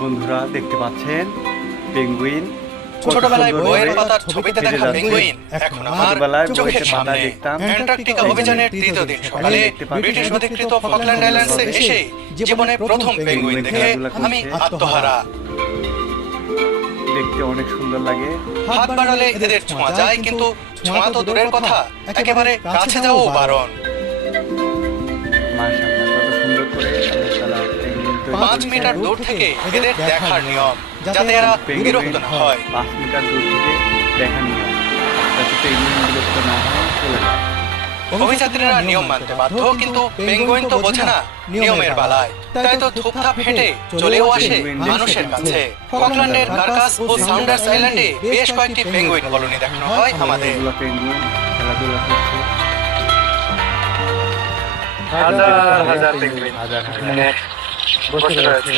বন্ধুরা দেখতে পাচ্ছেন পেঙ্গুইন ছোটবেলায় বইয়ের পাতার ছবিতে দেখা পেঙ্গুইন এখন আমার চোখের সামনে। অ্যান্টার্কটিকা অভিযানের তৃতীয় দিন সকালে ব্রিটিশ অধিকৃত ফকল্যান্ড আইল্যান্ডসে এসে জীবনে প্রথম পেঙ্গুইন দেখে আমি আত্মহারা। দেখতে অনেক সুন্দর লাগে। হাত বাড়ালে এদের ছোঁয়া যায়, কিন্তু ছোঁয়া তো দূরের কথা, একেবারে কাছে যাওয়াও বারণ। মাশাআল্লাহ, কত সুন্দর করে আল্লাহ তাআলা পেঙ্গুইন তৈরি 5 মিটার দূর থেকে এদের দেখার নিয়ম, যাতে এরা বিরক্ত না হয়। 5 মিটার দূর থেকে দেখা নিয়ম, যাতে পেঙ্গুইন বিরক্ত না হয়, চলে যায়। অভিযাত্রীরা নিয়ম মানতে বাধ্য, কিন্তু পেঙ্গুইন তো বোঝে না নিয়মের বালায়, তাই তো থুপথাপ হেঁটে চলেও আসে মানুষের কাছে। ফকল্যান্ডের কার্কাস ও সাউন্ডার্স আইল্যান্ডে বেশ কয়েকটি পেঙ্গুইন কলোনি দেখানো হয় আমাদের। এগুলো পেঙ্গুইন খেলাধুলা করছে। হাজার হাজার পেঙ্গুইন হাজার হাজার। এখানে বসে রয়েছে।